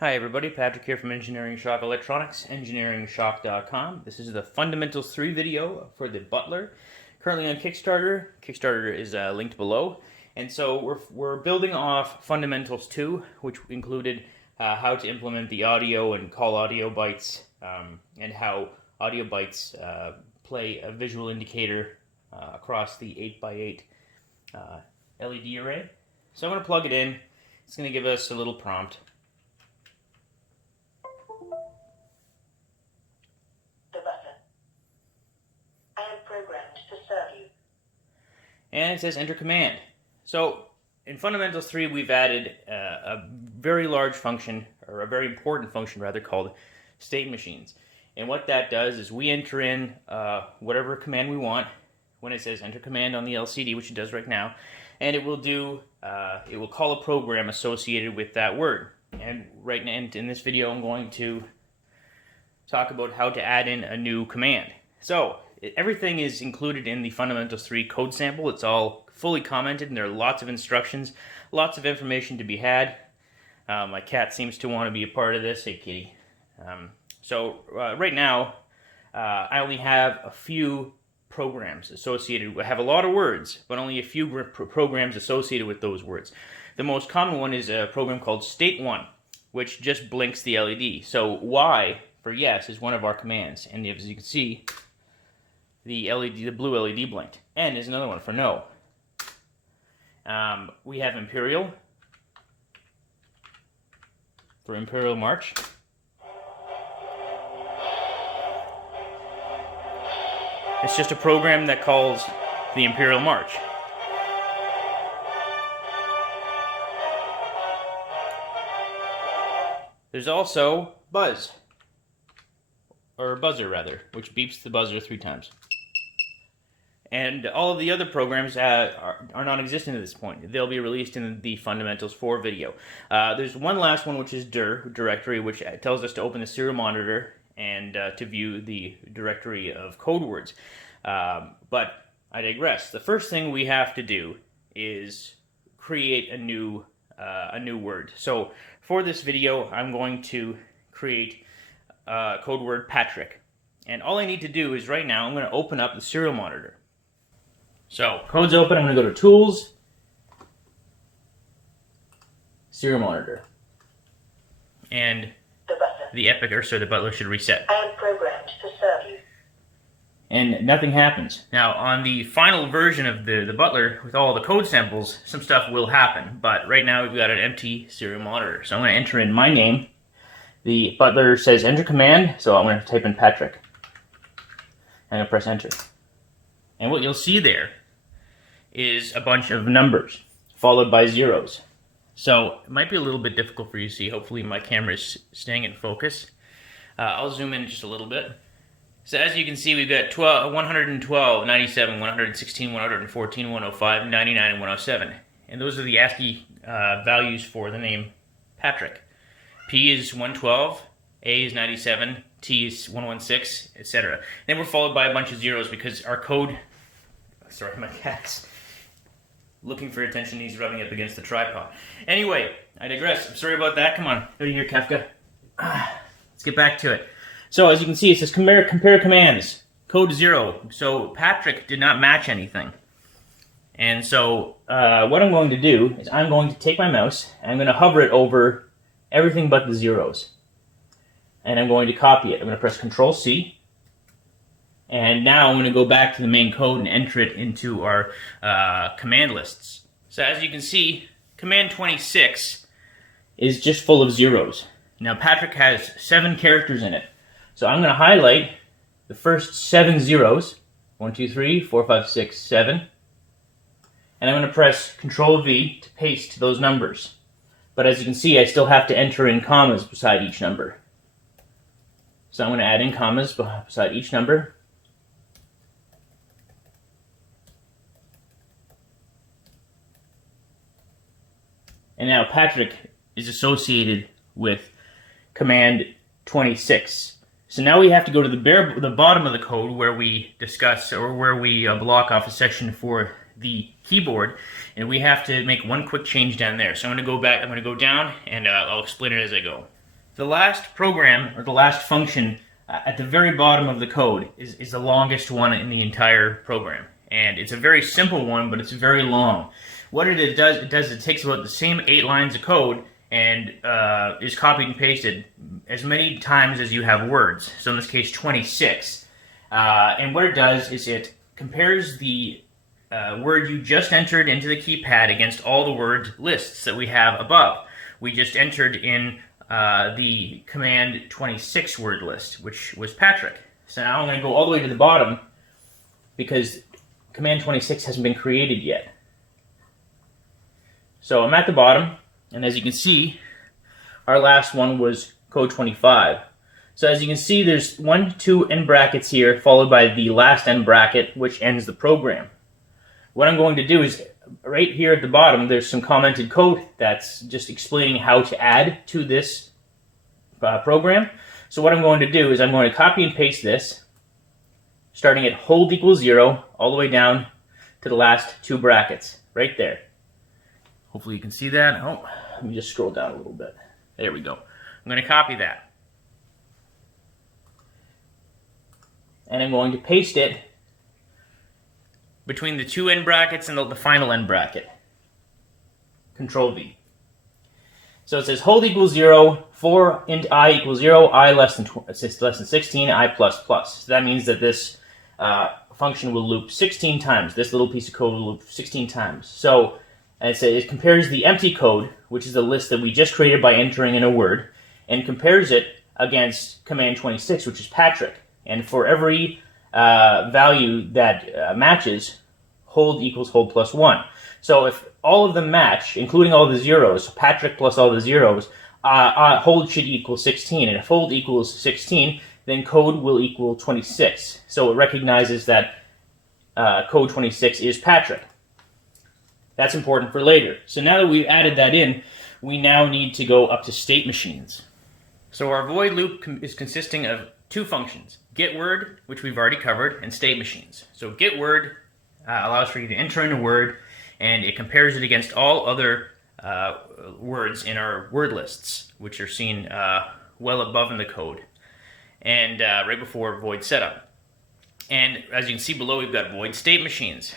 Hi everybody, Patrick here from Engineering Shock Electronics, engineeringshock.com. This is the Fundamentals 3 video for the Butler, currently on Kickstarter. Kickstarter is linked below. And so we're building off Fundamentals 2, which included how to implement the audio and call audio bytes, and how audio bytes play a visual indicator across the 8x8 LED array. So I'm going to plug it in. It's going to give us a little prompt. And it says enter command. So in Fundamentals 3 we've added a very large function, or a very important function rather, called state machines. And what that does is we enter in whatever command we want when it says enter command on the LCD, which it does right now, and it will call a program associated with that word. And right now in this video I'm going to talk about how to add in a new command. So everything is included in the Fundamentals 3 code sample. It's all fully commented, and there are lots of instructions, lots of information to be had. My cat seems to want to be a part of this. Hey, kitty. Right now, I only have a few programs associated. I have a lot of words, but only a few programs associated with those words. The most common one is a program called State 1, which just blinks the LED. So Y for yes is one of our commands, and as you can see, the blue LED blinked. N is another one for no. We have Imperial for Imperial March. It's just a program that calls the Imperial March. There's also Buzz, or Buzzer rather, which beeps the buzzer 3 times. And all of the other programs are non-existent at this point. They'll be released in the Fundamentals 4 video. There's one last one, which is dir, directory, which tells us to open the serial monitor and to view the directory of code words. But I digress. The first thing we have to do is create a new word. So for this video, I'm going to create code word Patrick. And all I need to do is right now, I'm going to open up the serial monitor. So, code's open, I'm going to go to Tools, Serial Monitor. And the Butler should reset. I am programmed to serve you. And nothing happens. Now, on the final version of the Butler, with all the code samples, some stuff will happen. But right now, we've got an empty serial monitor. So I'm going to enter in my name. The Butler says enter command, so I'm going to type in Patrick. And I press enter. And what you'll see there is a bunch of numbers followed by zeros. So it might be a little bit difficult for you to see. Hopefully my camera is staying in focus. I'll zoom in just a little bit. So as you can see, we've got 112, 97, 116, 114, 105, 99, and 107. And those are the ASCII values for the name Patrick. P is 112, A is 97, T is 116, etc. Then we're followed by a bunch of zeros because our code... Sorry, my cat's looking for attention. He's rubbing up against the tripod. Anyway, I digress. I'm sorry about that. Come on. Over here, Kafka. Let's get back to it. So, as you can see, it says compare commands. Code 0. So, Patrick did not match anything. And so, what I'm going to do is I'm going to take my mouse and I'm going to hover it over everything but the zeros. And I'm going to copy it. I'm going to press Control-C. And now I'm going to go back to the main code and enter it into our command lists. So as you can see, command 26 is just full of zeros. Now Patrick has 7 characters in it. So I'm going to highlight the first 7 zeros. 1, 2, 3, 4, 5, 6, 7. And I'm going to press Control-V to paste those numbers. But as you can see, I still have to enter in commas beside each number. So I'm going to add in commas beside each number. And now Patrick is associated with command 26. So now we have to go to the bottom of the code where we discuss, or where we block off a section for the keyboard, and we have to make one quick change down there. So I'm going to go back, I'm going to go down, and I'll explain it as I go. The last program, or the last function, at the very bottom of the code is the longest one in the entire program. And it's a very simple one, but it's very long. What it does, it takes about the same 8 lines of code and is copied and pasted as many times as you have words. So in this case, 26. And what it does is it compares the word you just entered into the keypad against all the word lists that we have above. We just entered in the command 26 word list, which was Patrick. So now I'm going to go all the way to the bottom because command 26 hasn't been created yet. So I'm at the bottom, and as you can see, our last one was code 25. So as you can see, there's 1, 2 end brackets here, followed by the last end bracket, which ends the program. What I'm going to do is, right here at the bottom, there's some commented code that's just explaining how to add to this program. So what I'm going to do is I'm going to copy and paste this, starting at hold equals 0, all the way down to the last 2 brackets, right there. Hopefully you can see that. Oh, let me just scroll down a little bit. There we go. I'm going to copy that. And I'm going to paste it between the 2 end brackets and the final end bracket. Control V. So it says hold equals 0, for int I equals 0, I less than 16, I plus plus. So that means that this function will loop 16 times. This little piece of code will loop 16 times. So it compares the empty code, which is the list that we just created by entering in a word, and compares it against command 26, which is Patrick. And for every value that matches, hold equals hold plus 1. So if all of them match, including all the zeros, Patrick plus all the zeros, hold should equal 16. And if hold equals 16, then code will equal 26. So it recognizes that code 26 is Patrick. That's important for later. So now that we've added that in, we now need to go up to state machines. So our void loop is consisting of 2 functions, getWord, which we've already covered, and state machines. So getWord allows for you to enter in a word, and it compares it against all other words in our word lists, which are seen well above in the code, and right before void setup. And as you can see below, we've got void state machines.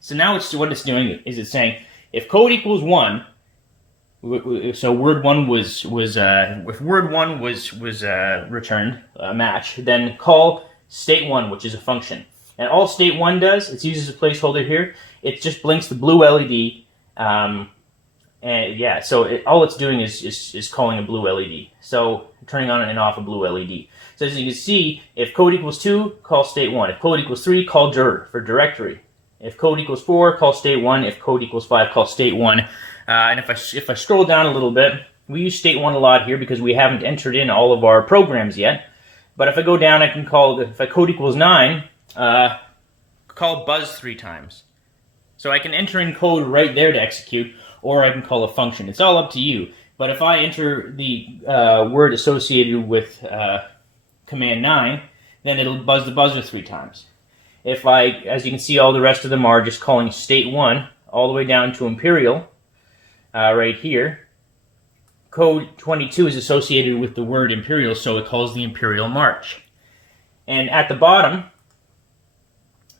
So now what it's doing is it's saying if code equals 1, so word 1 was if word 1 was returned a match, then call state 1, which is a function. And all state 1 does, it's used as a placeholder here. It just blinks the blue LED, and yeah. So all it's doing is calling a blue LED. So turning on and off a blue LED. So as you can see, if code equals 2, call state 1. If code equals 3, call dir for directory. If code equals 4, call state 1. If code equals 5, call state 1. And if I scroll down a little bit, we use state 1 a lot here because we haven't entered in all of our programs yet. But if I go down, I can call, if code equals 9, call buzz 3 times. So I can enter in code right there to execute, or I can call a function. It's all up to you. But if I enter the word associated with command 9, then it'll buzz the buzzer 3 times. If as you can see, all the rest of them are just calling state 1 all the way down to imperial, right here. Code 22 is associated with the word imperial, so it calls the imperial march. And at the bottom,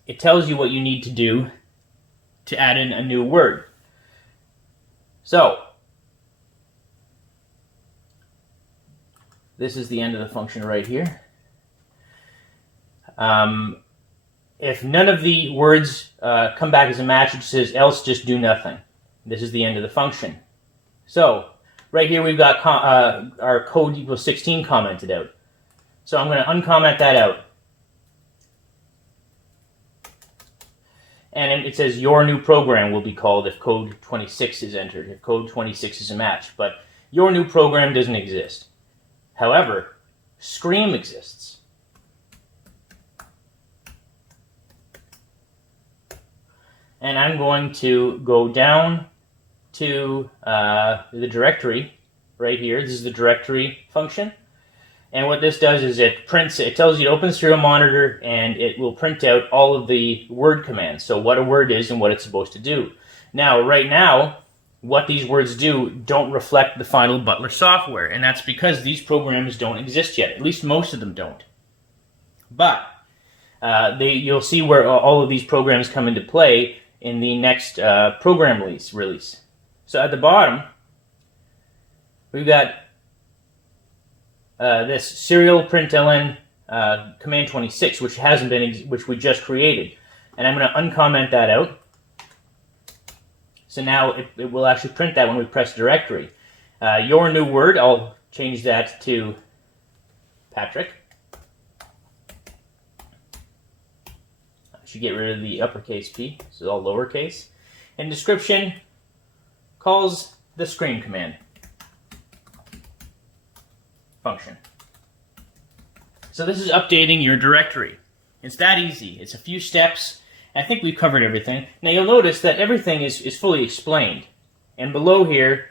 it tells you what you need to do to add in a new word. So, this is the end of the function right here. If none of the words come back as a match, it says else just do nothing. This is the end of the function. So, right here we've got our code equals 16 commented out. So I'm going to uncomment that out. And it says your new program will be called if code 26 is entered, if code 26 is a match. But your new program doesn't exist. However, Scream exists. And I'm going to go down to the directory right here. This is the directory function. And what this does is it tells you to open the serial monitor, and it will print out all of the word commands. So what a word is and what it's supposed to do. Now, right now, what these words do don't reflect the final Butler software, and that's because these programs don't exist yet. At least most of them don't. But you'll see where all of these programs come into play in the next program release. So at the bottom, we've got this serial println command 26, which hasn't been, which we just created, and I'm going to uncomment that out. So now it will actually print that when we press directory. Your new word, I'll change that to Patrick. I should get rid of the uppercase P. This is all lowercase. And description calls the screen command function. So this is updating your directory. It's that easy. It's a few steps. I think we've covered everything. Now you'll notice that everything is fully explained. And below here,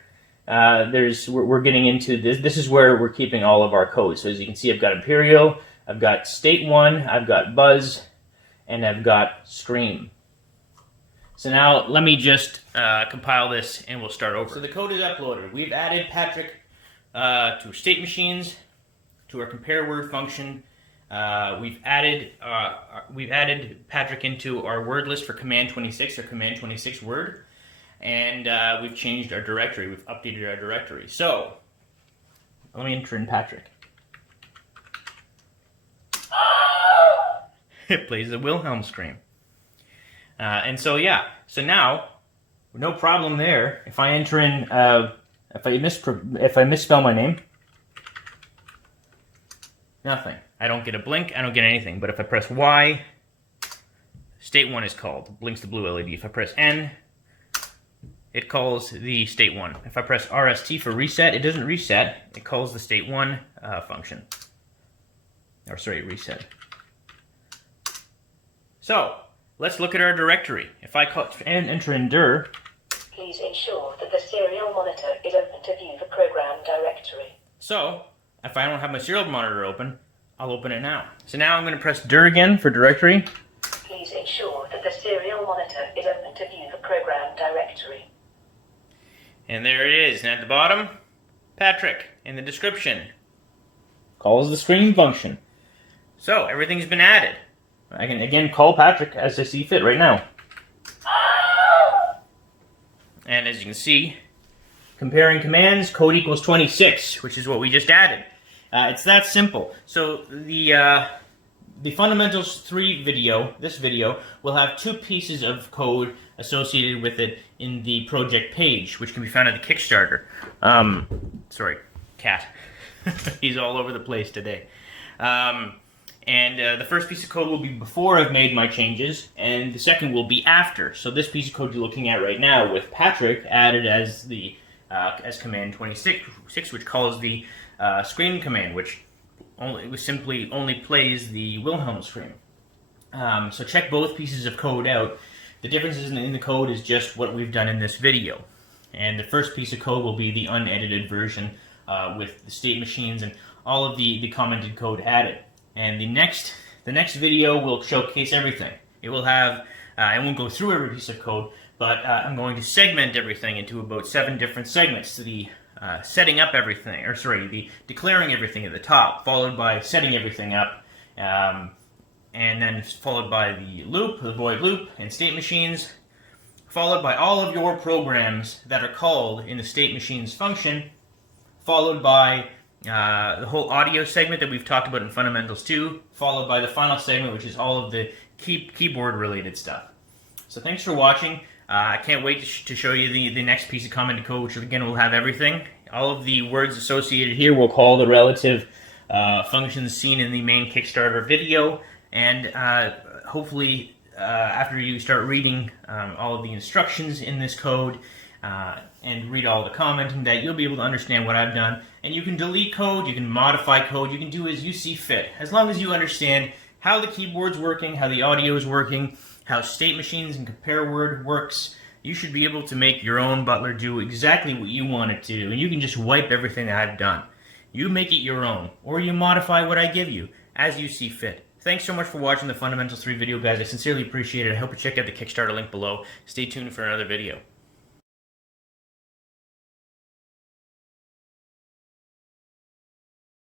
we're getting into this. This is where we're keeping all of our code. So as you can see, I've got Imperial, I've got State 1, I've got Buzz, and I've got Scream. So now let me just compile this and we'll start over. So the code is uploaded. We've added Patrick to state machines, to our compare word function. We've added Patrick into our word list for command 26, or command 26 word, and we've changed our directory. We've updated our directory. So let me enter in Patrick. It plays the Wilhelm scream. And so yeah, so now no problem there. If I enter in, if I misspell my name, nothing. I don't get a blink, I don't get anything. But if I press Y, state 1 is called. Blinks the blue LED. If I press N, it calls the state 1. If I press RST for reset, it doesn't reset. It calls the state 1 function. Or sorry, reset. So, let's look at our directory. If I enter in dir, please ensure that the serial monitor is open to view the program directory. So, if I don't have my serial monitor open, I'll open it now. So now I'm going to press dir again for directory. Please ensure that the serial monitor is open to view the program directory. And there it is. And at the bottom, Patrick in the description calls the screen function. So everything's been added. I can again call Patrick as I see fit right now. And as you can see, comparing commands, code equals 26, which is what we just added. It's that simple. So the Fundamentals 3 video, this video, will have 2 pieces of code associated with it in the project page, which can be found at the Kickstarter. Sorry, cat. He's all over the place today. And the first piece of code will be before I've made my changes, and the second will be after. So this piece of code you're looking at right now with Patrick added as the as command 26, which calls the screen command, which simply only plays the Wilhelm scream. So check both pieces of code out. The differences in the code is just what we've done in this video. And the first piece of code will be the unedited version with the state machines and all of the commented code added. And the next video will showcase everything. It will have, I won't go through every piece of code, but I'm going to segment everything into about 7 different segments. The setting up everything, or sorry, the declaring everything at the top, followed by setting everything up, and then followed by the loop, the void loop, and state machines, followed by all of your programs that are called in the state machines function, followed by the whole audio segment that we've talked about in Fundamentals 2, followed by the final segment, which is all of the keyboard-related stuff. So thanks for watching. I can't wait to show you the next piece of commented code, which again will have everything. All of the words associated here will call the relative functions seen in the main Kickstarter video, and hopefully after you start reading all of the instructions in this code and read all the commenting, that you'll be able to understand what I've done. And you can delete code, you can modify code, you can do as you see fit, as long as you understand how the keyboard's working, how the audio is working, how state machines and compare word works. You should be able to make your own Butler do exactly what you want it to do, and you can just wipe everything that I've done. You make it your own, or you modify what I give you, as you see fit. Thanks so much for watching the Fundamentals 3 video, guys. I sincerely appreciate it. I hope you check out the Kickstarter link below. Stay tuned for another video.